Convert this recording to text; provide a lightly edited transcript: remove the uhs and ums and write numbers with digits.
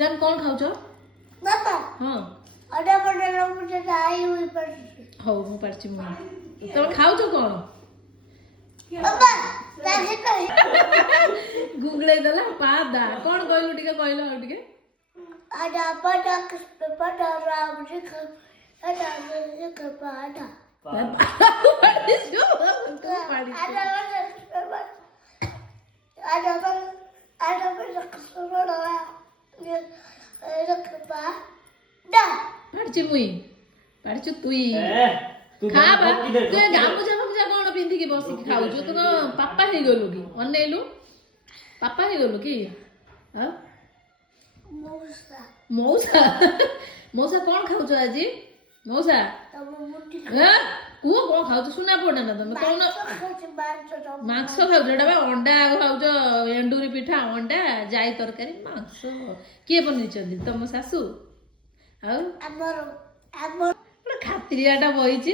जान कौन खाऊ छ बाबा हां अडा बडा मुझे आई हुई पर हो मु परछि मु तो खाऊ छ कोन बाबा दाहे तो गुगले दला पादा कोन कहलु टिके कहलो टिके अडा बडा किस बडा राम जी का अडा मुझे का पादा पढ़ी जो तू पढ़ी अडा बडा अडा बडा किस बडा ये का पादा पढ़छि मुई पढ़छु तुई तू खा बा तू गामुजा फमुजा कोन पिंदी के बसी खाऊ जो तो पापा हे गलु की अनेलु पापा हे गलु की हां मौसा मौसा मौसा कौन खाऊ छ आज मौसा तब मुट्ठी हां को कोन खाऊ छ सुना पडना ना तमे कोन मांस खाऊ छ डबा अंडा खाऊ छ एंडुरी पिठा अंडा जाई तरकारी मांस के बनि चंदी तम सासू हां अमर खातिरियाटा बहिची